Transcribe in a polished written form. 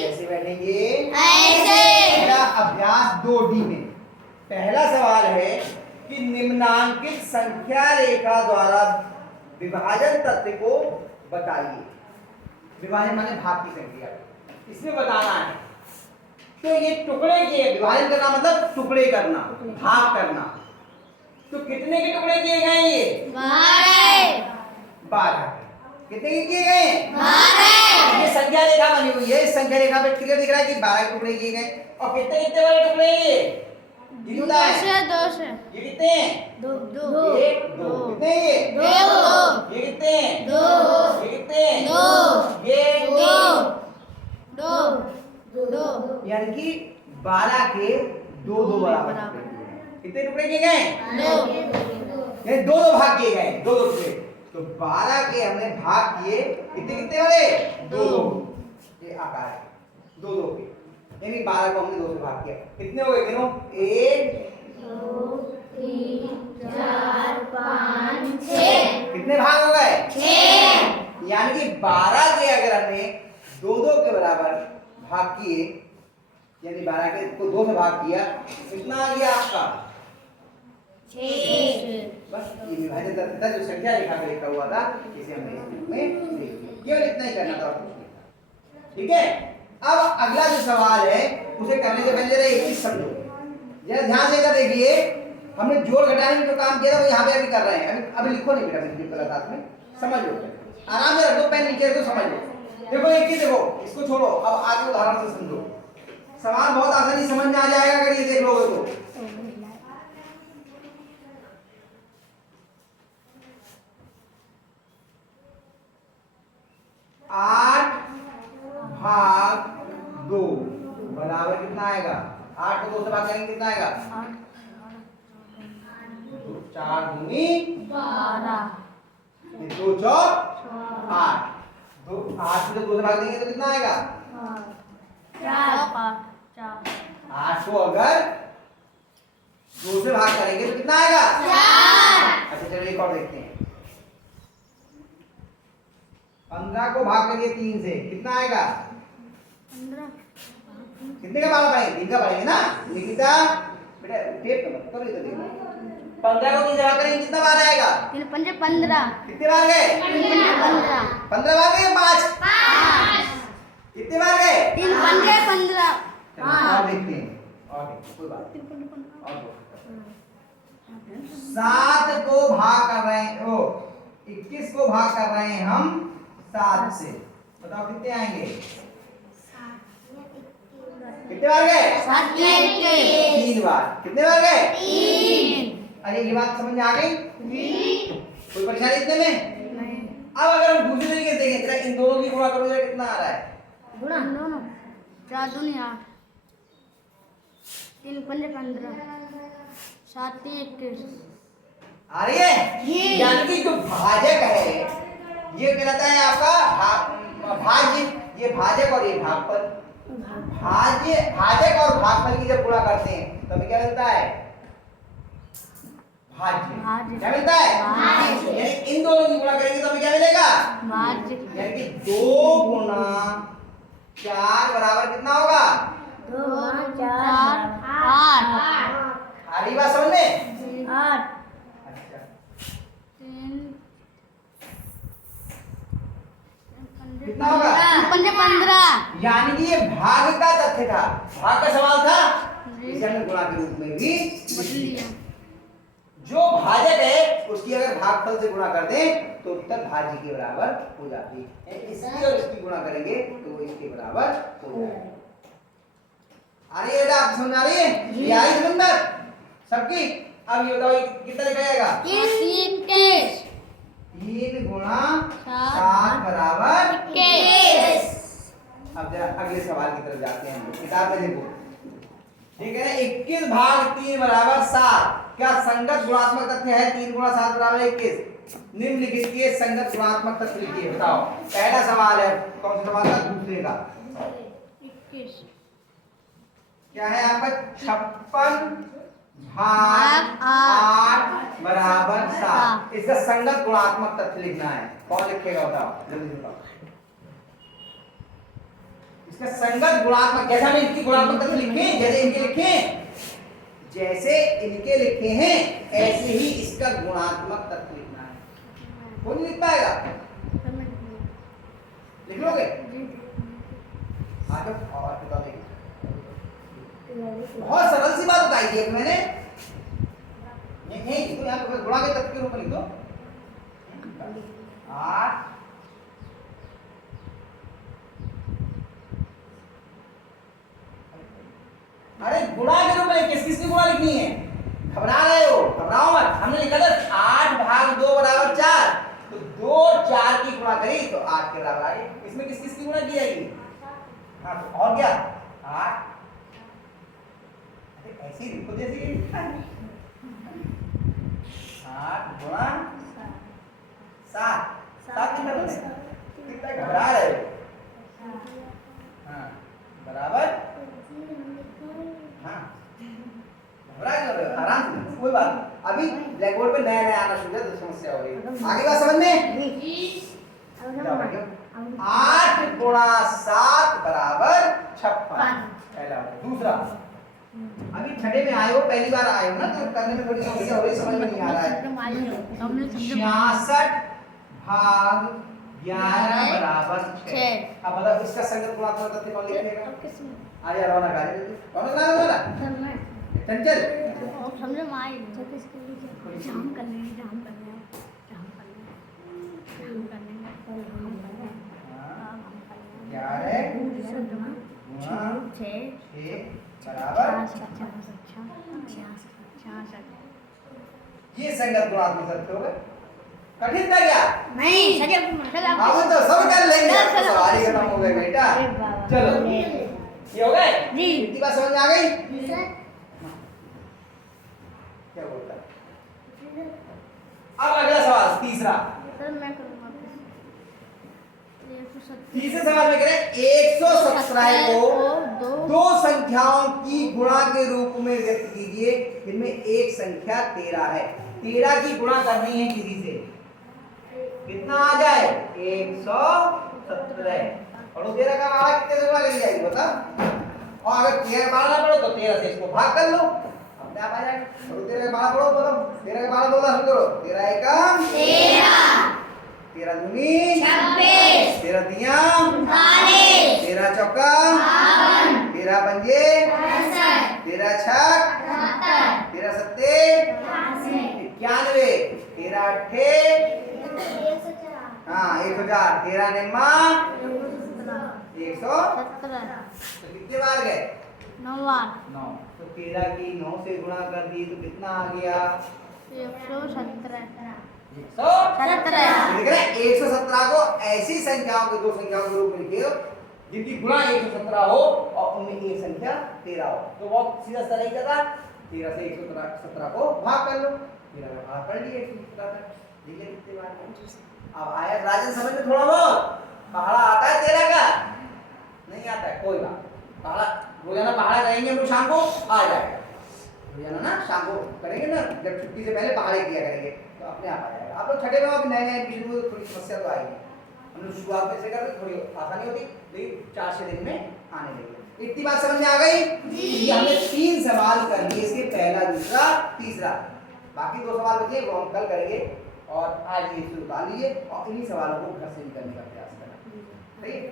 कैसे बैठेंगे? ऐसे। पहला अभ्यास 2D में पहला सवाल है कि निम्नांकित संख्या रेखा द्वारा विभाजन तथ्य को बताइए। विभाजन माने भाग की संख्या, इसमें बताना है। तो ये टुकड़े किए, विभाजन करना मतलब टुकड़े करना, भाग करना। तो कितने के टुकड़े किए गए? ये 12। कितने किए गए? 12। ये संख्या रेखा बनी हुई है, इस संख्या रेखा पे क्लियर दिख रहा है कि 12 टुकड़े किए गए। और कितने कितने वाले टुकड़े हैं ये? ये कितने हैं? 2 1 2। कितने ये? 2 ये कितने हैं? 2 ये कितने हैं? 2 ये 2 यानी कि 12 के 2 2 बराबर टुकड़े। कितने टुकड़े किए गए? 2 ये 2 2 भाग किए गए, 2 2 टुकड़े। तो 12 के हमने भाग किए कितने कितने वाले? 2 2। ये आकार है 2 2 के, यानी 12 को हमने 2 से भाग किया। कितने हो गए? गिनो। 1 2 3 4 5 6। कितने भाग हो गए? 6। यानी कि 12 के अगर हमने 2 2 के बराबर भाग किए, यानी 12 के को 2 से भाग किया, कितना आ गया आपका? 6। बस ये विभाजन तथ्य था जो संख्या रेखा पे लिखा हुआ था, इसे हमने इस रूप में लिख दिया। केवल इतना ही करना था और कुछ नहीं था। ठीक है। अब अगला जो सवाल है उसे करने से पहले जरा एक चीज समझो, जरा ध्यान से देखिए। हमने जोड़ घटाने में जो काम किया था वो यहाँ पे अभी कर रहे हैं। अभी लिखो नहीं बेटा, बिल्कुल गलत हाथ में समझ लो, आराम से रख दो, पेन नीचे रखो, समझ लो। देखो एक चीज देखो, इसको छोड़ो, अब आगे उदाहरण से समझो। सवाल बहुत आसानी समझ में आ जाएगा अगर ये देख लोगे तो। 8 भाग 2 बराबर कितना आएगा? 8 को 2 से भाग करेंगे कितना आएगा? 4 दूनी 12 2 चौक 8। 8 से 2 से भाग देंगे तो कितना आएगा? 8 को अगर 2 से भाग करेंगे तो कितना आएगा? 4। अच्छा चलो एक और देखते हैं। 15 को भाग करिए 3 से, कितना आएगा? 15 कितने का बार पढ़ेंगे? 3 का पढ़ेंगे ना। निकिता बेटा टेप तो मत करो, ये तो देखो। 15 को 3 से भाग करेंगे कितना बार आएगा? 3 5 15 कितने बार गए? 3 15 15 बार गए? 5 कितने बार गए? 3 5 15 और देखते हैं, और देखते हैं, कोई बात नहीं। और दो। 7 को भाग कर रहे हैं, ओ 21 को भाग कर रहे हैं हम 7 से, बताओ कितने आएंगे? कितने बार गए? 7 3 बार। कितने बार गए? 3। अरे ये बात समझ में आ गई? कोई परेशानी इतने में? नहीं। अब अगर हम दूसरी तरीके से देखें, जरा इन दोनों की गुणा करो, जरा कितना आ रहा है? गुणा दोनों 4 दूनी 8 3 5 15 7 3 21। आ रही है? यानी कि जो भाजक है ये कहलाता है आपका भाज्य। ये भाजक और ये भागफल। भाजक और भागफल की जब गुणा करते हैं तो हमें क्या मिलता है? भाज्य। क्या मिलता है? यानी इन दोनों की गुणा करेंगे तो हमें क्या मिलेगा? यानी कि 2 गुना 4 बराबर कितना होगा? 2 4 8 आ रही बात समझ में? 8 अच्छा 3 कितना होगा? 15 यानी कि ये भाग का तथ्य था, भाग का सवाल था, इसे हमने गुणा के रूप में भी लिख लिया। जो भाजक है उसकी अगर भागफल से गुणा कर दें तो उत्तर भाज्य के बराबर हो जाती है। इसकी और इसकी गुणा करेंगे तो वो इसके बराबर हो जाएगा। आ रही है बेटा, आप समझ आ रही है? ये आई समझ में सबकी? अब ये बताओ ये कितना लिखा जाएगा? 3 गुणा 7 बराबर 21। अब जरा अगले सवाल की तरफ जाते हैं। किताब में देखो, ठीक है ना। 21 भाग 3 बराबर 7 क्या संगत गुणात्मक तथ्य है? 3 गुणा 7 बराबर 21। निम्नलिखित के संगत गुणात्मक तथ्य लिखिए। बताओ, पहला सवाल है, कौन सा सवाल था? दूसरे का 21 क्या है आपका? 56 भाग 8 बराबर 7। इसका संगत गुणात्मक तथ्य लिखना है। कौन लिखेगा बताओ, जल्दी बताओ। इसका संगत गुणात्मक, जैसे हम इनकी गुणात्मक तत्व लिखे, जैसे इनके लिखे, जैसे इनके लिखे हैं ऐसे ही इसका गुणात्मक तत्व लिखना है। कौन लिख पाएगा? लिख लोगे? आगे और बता देंगे। बहुत सरल सी बात बताई थी मैंने। यही तो यहाँ पे गुणा के तत्व के रूप में लिख दो 8 अरे गुणा के रूप में किस किस की गुणा लिखनी है? घबरा रहे हो? घबराओ मत। हमने लिखा था 8 भाग 2 बराबर 4, तो 2 4 की गुणा करी तो 8 के बराबर आ गई। इसमें किस किस की गुणा की जाएगी? हाँ तो और क्या 8 ऐसे ही लिखो जैसे 8 गुणा 7 7 कितना बने? कितना घबरा रहे हो? हाँ बराबर, हाँ घबरा क्यों रहे हो? आराम से, कोई बात नहीं। अभी ब्लैक बोर्ड पे नया नया आना शुरू है तो समस्या हो रही है। आगे बात समझ में? 8 गुणा 7 बराबर 56। पहला दूसरा, अभी छठे में आए हो, पहली बार आए हो ना, तो करने में थोड़ी समस्या हो रही, समझ में नहीं आ रहा है। 66 भाग 11 बराबर 6। अब बताओ इसका संगत गुणात्मक तत्व कौन लिखेगा? आ जा रौनक, आ जा कौन बना रहा है? चंचल समझ में आई तो किसके लिए जाम करने जाम करने जाम करने जाम करने 11 गुणा 6 बराबर, ये संगत गुणात्मक तत्व हो गए। कठिन था क्या? नहीं हम तो सब कर लेंगे, सवाल ही खत्म हो गए बेटा। चलो ये हो गए जी। इतनी बात समझ में आ गई? क्या बोलता है? अब अगला सवाल तीसरा। सर मैं करूंगा। तीसरे सवाल में करें 117 को दो संख्याओं की गुणा के रूप में व्यक्त कीजिए, जिनमें एक संख्या 13 है। 13 की गुणा करनी है किसी से, कितना आ जाए? 117। पढ़ो 13 का भाग कितने से गुणा करी जाएगी बता? और अगर 13 का ना पढ़ो तो 13 से इसको भाग कर लो, अपने आप आ जाएगा। पढ़ो 13 का 12 पढ़ो, बोलो 13 का 12 बोला हम करो। 13 एकम 13, 13 दूनी 26, 13 तिया 39, 13 चौका 52, 13 पंजे 65, 13 छक 77, 13 सत्ते 91, 13 अट्ठे 104, 13 निम्मा 117। तो कितने बार गए? 9 बार। 9। तो 13 की 9 से गुणा कर दी तो कितना आ गया? 117। 117 को ऐसी संख्याओं के, दो संख्याओं के रूप में लिखे जिनकी गुणा 117 हो और उनमें एक संख्या 13 हो। तो बहुत सीधा तरीका था, 13 से 117 को भाग कर लो। 13 का भाग कर लिए 117 तक, ठीक है कितने बार? अब आया राजन समझ में थोड़ा बहुत? पहाड़ा आता है 13 का? नहीं आता है, कोई बात। पहाड़ा रोजाना पहाड़ा करेंगे हम लोग, शाम को आ जाएगा। रोजाना ना शाम को करेंगे ना, जब छुट्टी से पहले पहाड़े किया करेंगे तो अपने आप आ जाएगा। आप लोग छठे में अब नए नए बीच में थोड़ी समस्या तो आएगी। हम लोग शुरुआत में से करते थोड़ी आसानी होती, लेकिन 4-6 दिन में आने लगी। इतनी बात समझ में आ गई? जी। हमने 3 सवाल कर लिए, इसके पहला, दूसरा, तीसरा। बाकी 2 सवाल बचे वो हम कल करेंगे। और आज ये शुरू कर लीजिए और इन्हीं सवालों को घर से निकलने का प्रयास करना, ठीक है?